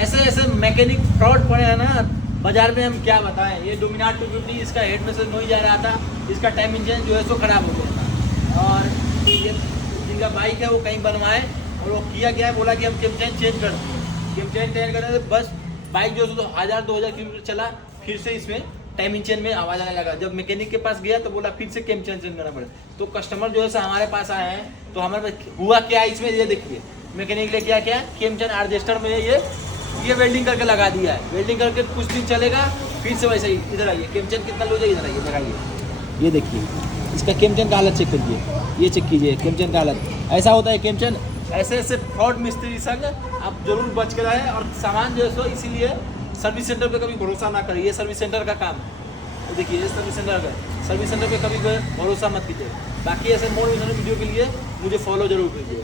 ऐसे ऐसे mechanic fraud पड़े हैं ना बाजार में, हम क्या बताएं। ये डोमिनार 250 इसका हेड में से नहीं जा रहा था, इसका टाइम इंजन जो है सो खराब हो गया था। और ये जिनका बाइक है वो कहीं बनवाए और वो किया गया है, बोला कि हम केम चेन चेंज कर दें। केम चेन चेंज करने से बस बाइक जो है तो 1000-2000 किलोमीटर चला, फिर से इसमें टाइम चेन में आवाज़ आने लगा। जब मैकेनिक के पास गया तो बोला फिर से केम चेन चेंज करना पड़े। तो कस्टमर जो है सो हमारे पास आए हैं, तो हमारे हुआ क्या इसमें ये देखिए। मैकेनिक ने क्या किया, केम चेन हार्वेस्टर में ये वेल्डिंग करके लगा दिया है। वेल्डिंग करके कुछ दिन चलेगा, फिर से वैसे ही। इधर आइए, केम चेन कितना लूज है, इधर आइए लगाइए। ये देखिए इसका केम चेन का हालत चेक करिए, ये चेक कीजिए केम चेन का हालत। ऐसा होता है केम चेन। ऐसे ऐसे फ्रॉड मिस्त्री संग आप जरूर बच के रहें। और सामान जो है सो इसीलिए सर्विस सेंटर पे कभी भरोसा ना करें, ये सर्विस सेंटर का काम है। तो देखिए ये सर्विस सेंटर का, सर्विस सेंटर पे कभी भरोसा मत कीजिए। बाकी ऐसे मोर वीडियो के लिए मुझे फॉलो जरूर कीजिए।